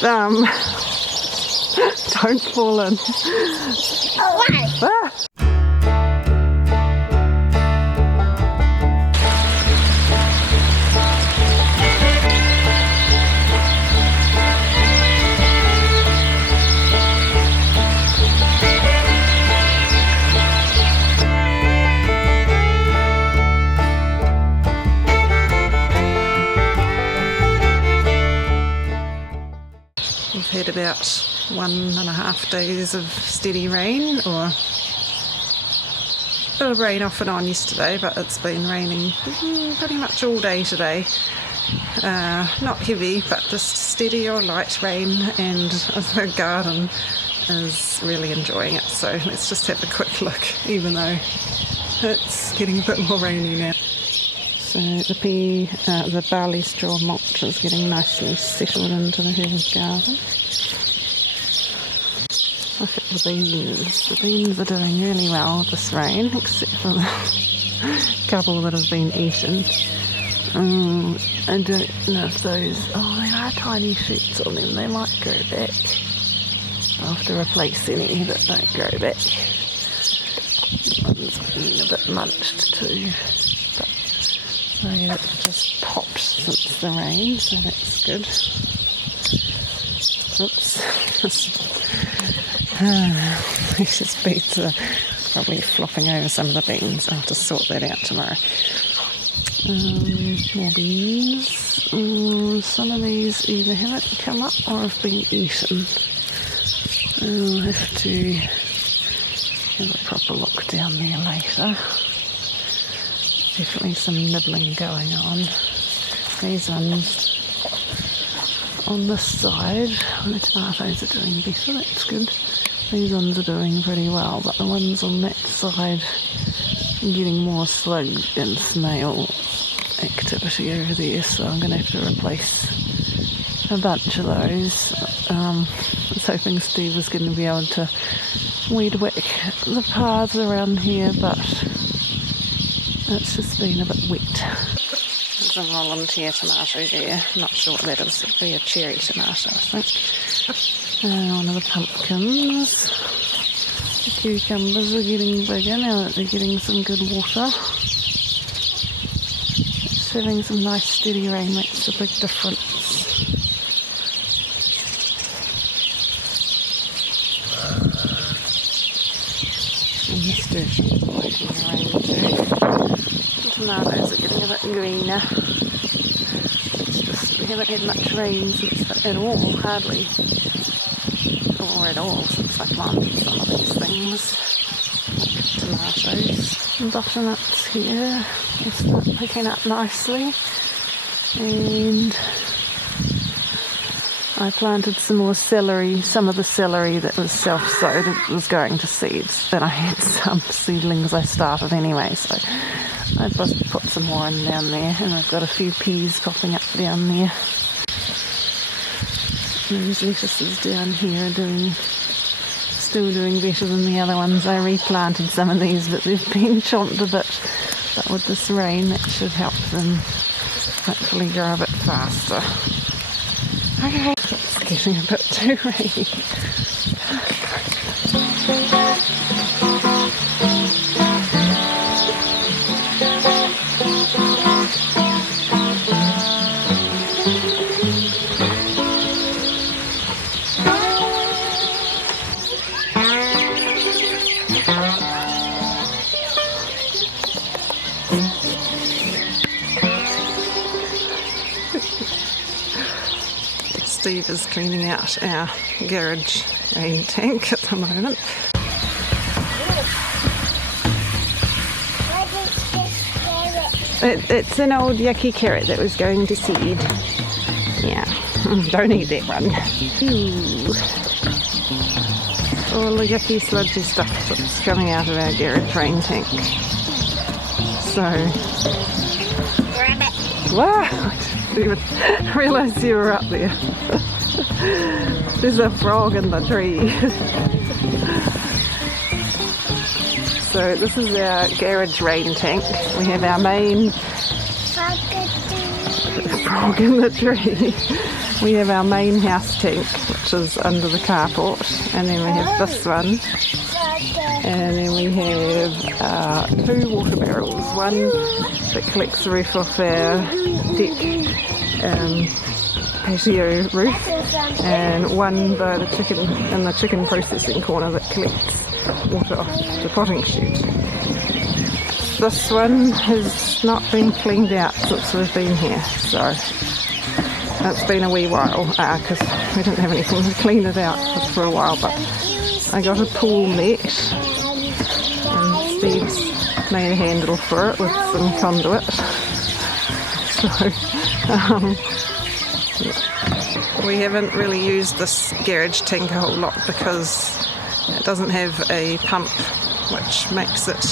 Don't fall in. Oh, why? Ah. We've had about 1.5 days of steady rain, or a bit of rain off and on yesterday, but it's been raining pretty much all day today. Not heavy, but just steady or light rain, and the garden is really enjoying it. So let's just have a quick look, even though it's getting a bit more rainy now. So the barley straw mulch is getting nicely settled into the herb garden. Look at the beans. The beans are doing really well with this rain, except for the couple that have been eaten. I don't know if those... Oh, there are tiny shoots on them. They might grow back. I'll have to replace any that don't grow back. One's been a bit munched too. So it's just popped since the rain, so that's good. Oops. These beets are probably flopping over some of the beans. I'll have to sort that out tomorrow. More beans. Some of these either haven't come up or have been eaten. I'll have to have a proper look down there later. Definitely some nibbling going on. These ones on this side, the tomatoes are doing better, that's good. These ones are doing pretty well, but the ones on that side are getting more slug and snail activity over there, so I'm going to have to replace a bunch of those. I was hoping Steve was going to be able to weed whack the paths around here, but it's just been a bit wet. There's a volunteer tomato there. Not sure what that is. It'll be a cherry tomato, I think. One of the pumpkins. The cucumbers are getting bigger now that they're getting some good water. Just having some nice steady rain makes a big difference. And the sturgeon is liking the rain too. Tomatoes are getting a bit greener. It's just, we haven't had much rain since at all, hardly, or at all since I planted some of these things. Like tomatoes and butternuts here, they start picking up nicely. And I planted some more celery. Some of the celery that was self-sowed was going to seeds. Then I had some seedlings I started anyway, so I just put some more in down there, and I've got a few peas popping up down there. And these lettuces down here are still doing better than the other ones. I replanted some of these, but they've been chomped a bit. But with this rain, that should help them hopefully grow a bit faster. Okay, it's getting a bit too rainy. Steve is cleaning out our garage rain tank at the moment. It's an old yucky carrot that was going to seed. Yeah, don't eat that one. Ooh. All the yucky sludgy stuff that's coming out of our garage rain tank. So, Grab it. wow, I didn't even realise you were up there. There's a frog in the tree. So this is our garage rain tank. We have our main frog in the tree. We have our main house tank, which is under the carport, and then we have this one, and then we have 2 water barrels, one that collects the roof off our deck patio roof, and one by the chicken in the chicken processing corner that collects water off the potting shed. This one has not been cleaned out since we've been here, so it's been a wee while because we didn't have anything to clean it out for a while, but I got a pool net and Steve's made a handle for it with some conduit. So we haven't really used this garage tank a whole lot because it doesn't have a pump, which makes it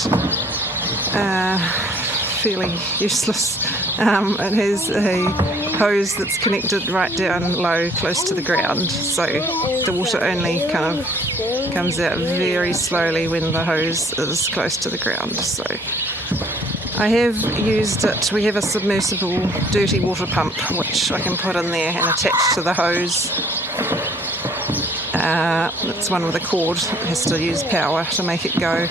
fairly useless. It has a hose that's connected right down low close to the ground, so the water only kind of comes out very slowly when the hose is close to the ground. So I have used it. We have a submersible dirty water pump which I can put in there and attach to the hose. It's one with a cord. It has to use power to make it go,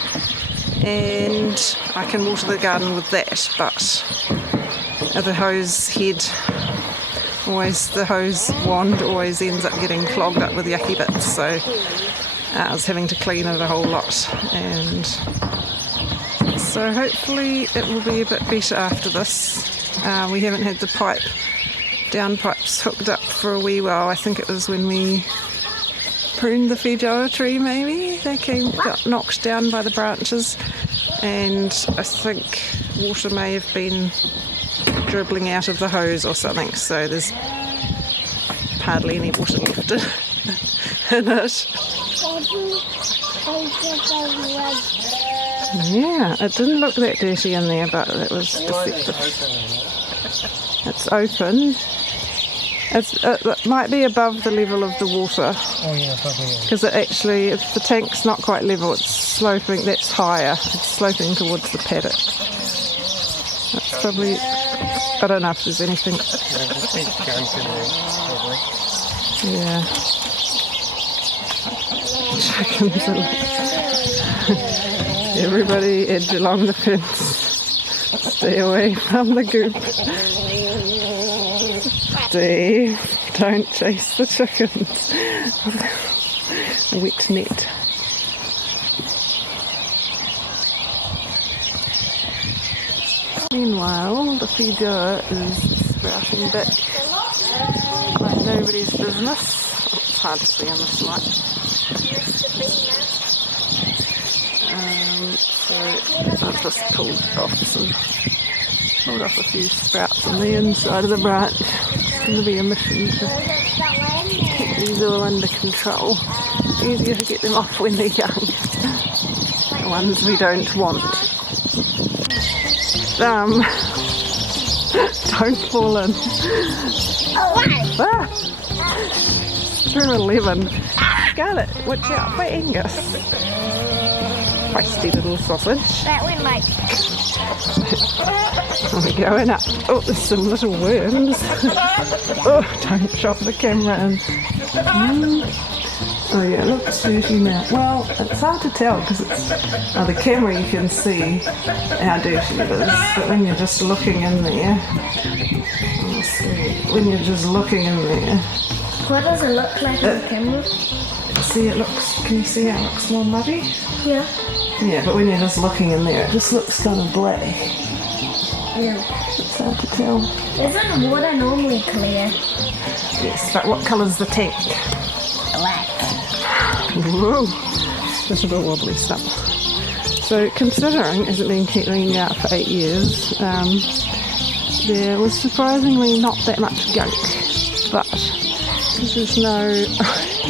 and I can water the garden with that, but the hose head the hose wand always ends up getting clogged up with yucky bits, so I was having to clean it a whole lot, and so hopefully it will be a bit better after this. We haven't had the downpipes hooked up for a wee while. I think it was when we pruned the feijoa tree, maybe they got knocked down by the branches, and I think water may have been dribbling out of the hose or something, so there's hardly any water left in it. Yeah, it didn't look that dirty in there, but it was deceptive. It's open. It might be above the level of the water. Oh yeah, probably is. Because if the tank's not quite level, it's sloping, that's higher. It's sloping towards the paddock. That's probably, I don't know if there's anything. Yeah. Chickens are everybody edge along the fence. Stay away from the goop. Steve, don't chase the chickens. A wet net. Meanwhile, the feijoa is sprouting back like nobody's business. It's hard to see on this light. So I've just pulled off a few sprouts on the inside of the branch. It's going to be a mission to keep these all under control. It's easier to get them off when they're young. The ones we don't want. Don't fall in. Ah! Through 11. Scarlet, watch out for Angus. Feisty little sausage. That went like... We're going up. Oh, there's some little worms. Oh, don't chop the camera in. Oh yeah, it looks dirty now. Well, it's hard to tell because it's the camera, you can see how dirty it is, but when you're just looking in there, when you're just looking in there, What does it look like on the camera? see it looks, can you see how it looks more muddy? Yeah. Yeah, but when you're just looking in there, it just looks kind of black. Yeah. It's hard to tell. Isn't water normally clear? Yes, but what colour's the tank? Black. Whoa, that's a bit wobbly stuff. So considering it hasn't been cleaned out for 8 years, there was surprisingly not that much gunk, but there's no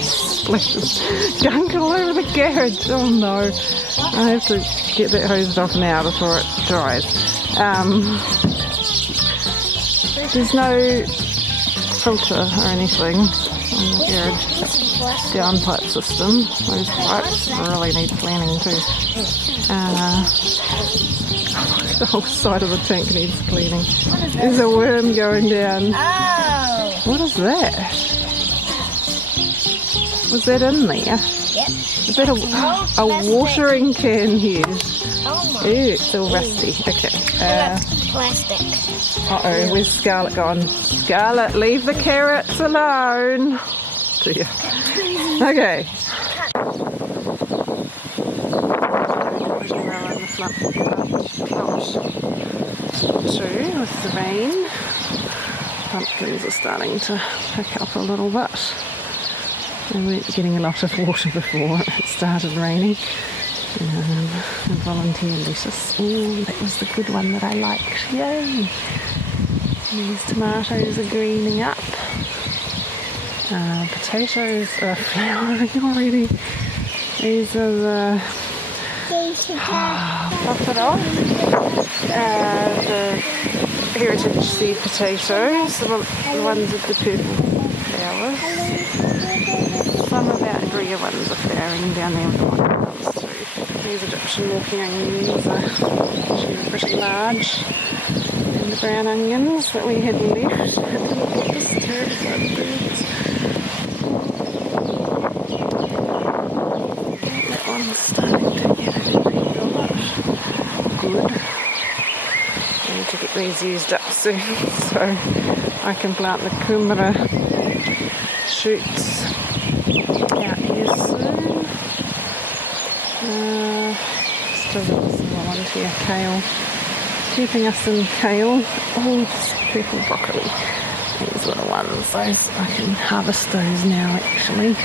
splashes gunk all over the garage. Oh no, I have to get that hosed off now before it dries. There's no filter or anything on the garage downpipe system. Those pipes really need cleaning too. The whole side of the tank needs cleaning. There's a worm going down. Oh! What is that? Was that in there? Yep. Is that a watering can here? Oh my. Ew, it's all rusty. Okay. Plastic. Uh-oh, where's Scarlett gone? Scarlett, leave the carrots alone. Dear. Okay. Around the front too with the rain. Pumpkins are starting to pick up a little bit. They weren't getting a lot of water before it started raining. A volunteer lettuce. Oh, that was the good one that I liked. Yay! These tomatoes are greening up. Potatoes are flowering already. These are the buffalo, the heritage seed potatoes, the ones with the purple flowers. Some of our bigger ones are flowering down there with the white ones too. These Egyptian walking onions are actually pretty large. And the brown onions that we had left didn't get disturbed by the birds. That one's starting to get a little bit good. I need to get these used up soon so I can plant the kumara shoots out here soon. Still got some more ones here. Kale. Keeping us in kale. Oh, this purple broccoli. These little ones. Those I can harvest those now actually.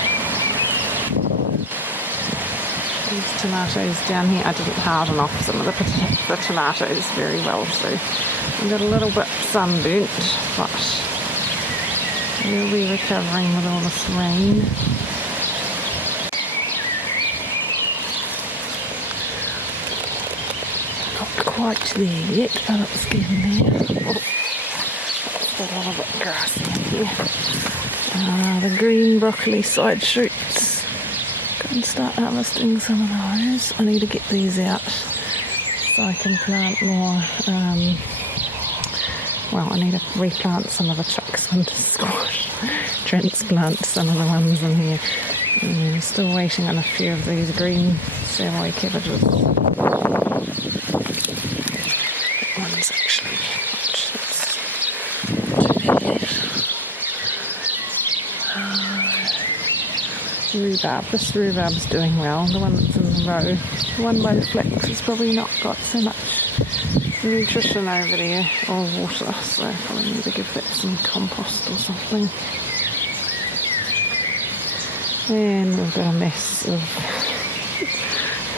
These tomatoes down here, I didn't harden off some of the tomatoes very well, so I got a little bit sunburnt, but we'll be recovering with all this rain. Not quite there yet, but it's getting there. Oh, it's a little bit grassy in here. The green broccoli side shoots. Go and start harvesting some of those. I need to get these out so I can plant more. I need to replant some of the chucks into squash. Transplant some of the ones in here. I'm still waiting on a few of these green Savoy cabbages. That one's actually rhubarb. This rhubarb's doing well. The one that's in the row. The one by the flax has probably not got so much nutrition over there or water, so I probably need to give that some compost or something. And we've got a mess of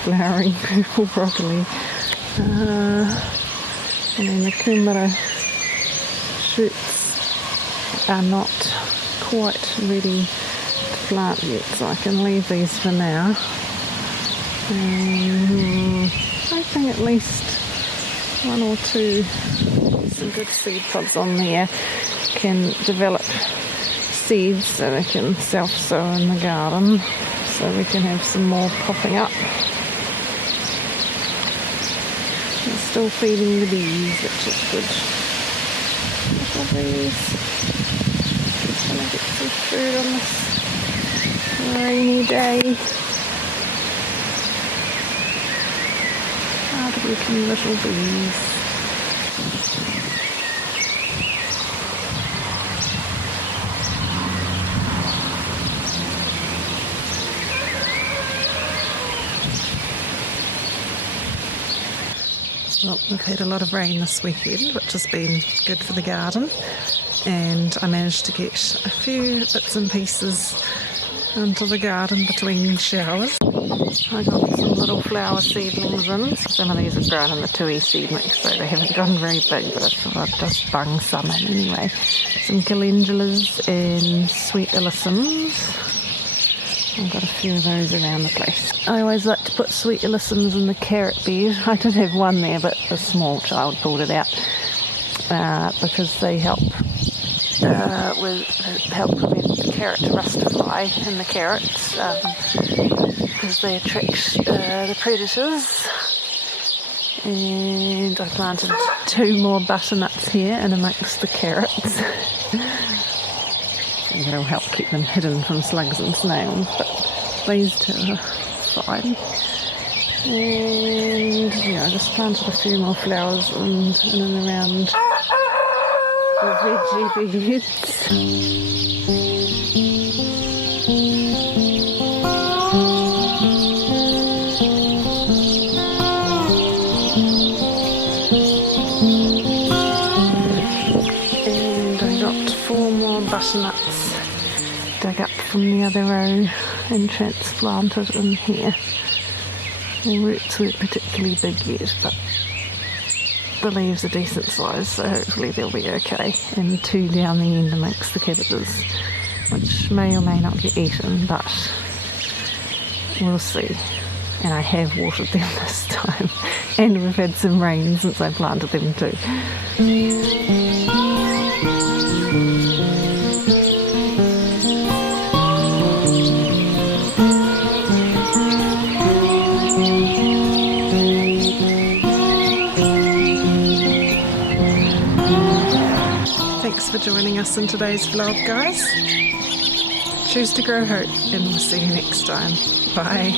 flowering purple broccoli. And then the kumara shoots are not quite ready to plant yet, so I can leave these for now. Hoping at least one or two, some good seed pods on there, can develop seeds so they can self-sow in the garden, so we can have some more popping up. It's still feeding the bees, which is good. Little bees. Just want to get some food on this rainy day. Hard-working little bees. Well, we've had a lot of rain this weekend, which has been good for the garden, and I managed to get a few bits and pieces into the garden between showers. I got some little flower seedlings in. Some of these have grown in the tui seed mix, so they haven't gone very big, but I thought I'd just bung some in anyway. Some calendulas and sweet alyssums. I've got a few of those around the place. I always like to put sweet alyssums in the carrot bed. I did have one there, but a small child pulled it out because they help prevent the carrot rust fly in the carrots because they attract the predators. And I planted 2 more butternuts here in amongst the carrots. think it'll help keep them hidden from slugs and snails, but these two are fine. And yeah, I just planted a few more flowers in and around the veggie beds. And I got 4 more butternuts dug up from the other row and transplanted in here. The roots weren't particularly big yet, but the leaves are decent size, so hopefully they'll be okay. And 2 down the end amongst the cabbages, which may or may not get eaten, but we'll see. And I have watered them this time, and we've had some rain since I planted them too. Thanks for joining us in today's vlog, guys. Choose to grow hope, and we'll see you next time. Bye.